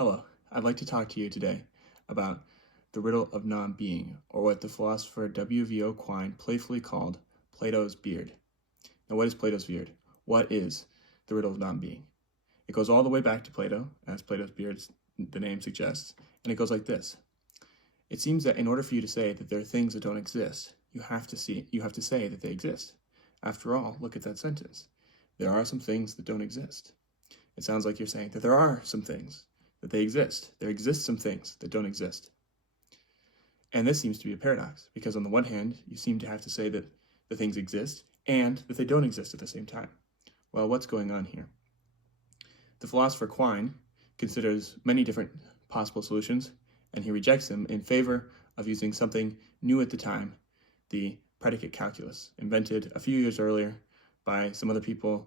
Hello, I'd like to talk to you today about the riddle of non-being, or what the philosopher W.V.O. Quine playfully called Plato's beard. Now, what is Plato's beard? What is the riddle of non-being? It goes all the way back to Plato, as Plato's beard, the name suggests, and it goes like this. It seems that in order for you to say that there are things that don't exist, you have to say that they exist. After all, look at that sentence. There are some things that don't exist. It sounds like you're saying that there are some things, that they exist. There exist some things that don't exist. And this seems to be a paradox, because on the one hand, you seem to have to say that the things exist and that they don't exist at the same time. Well, what's going on here? The philosopher Quine considers many different possible solutions, and he rejects them in favor of using something new at the time, the predicate calculus, invented a few years earlier by some other people,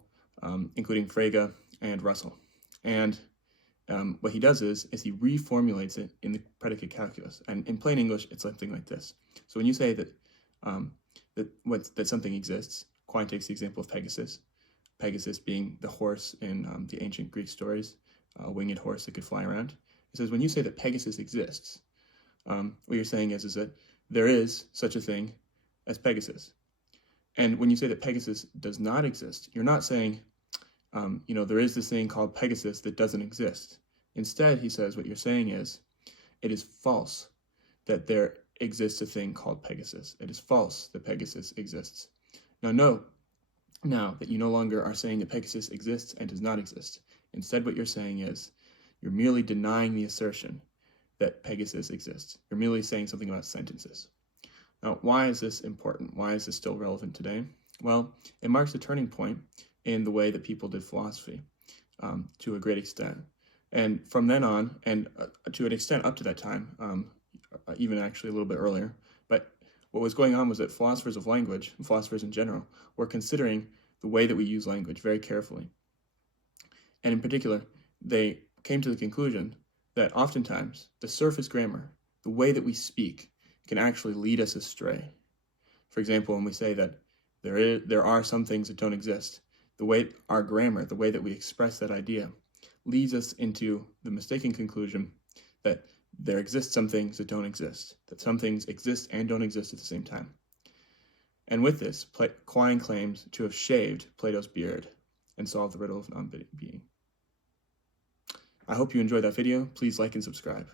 including Frege and Russell. And what he does is he reformulates it in the predicate calculus. And in plain English, it's something like this. So when you say that that something exists, Quine takes the example of Pegasus. Pegasus being the horse in the ancient Greek stories, a winged horse that could fly around. He says, when you say that Pegasus exists, what you're saying is that there is such a thing as Pegasus. And when you say that Pegasus does not exist, you're not saying, there is this thing called Pegasus that doesn't exist. Instead, he says, what you're saying is, it is false that there exists a thing called Pegasus. It is false that Pegasus exists. Now, know now that you no longer are saying that Pegasus exists and does not exist. Instead, what you're saying is, you're merely denying the assertion that Pegasus exists. You're merely saying something about sentences. Now, why is this important? Why is this still relevant today? Well, it marks a turning point in the way that people did philosophy to a great extent. And from then on, and to an extent up to that time, even actually a little bit earlier, but what was going on was that philosophers of language, philosophers in general, were considering the way that we use language very carefully. And in particular, they came to the conclusion that oftentimes the surface grammar, the way that we speak, can actually lead us astray. For example, when we say that there are some things that don't exist, the way our grammar, the way that we express that idea, leads us into the mistaken conclusion that there exist some things that don't exist, that some things exist and don't exist at the same time. And with this, Quine claims to have shaved Plato's beard and solved the riddle of non-being. I hope you enjoyed that video. Please like and subscribe.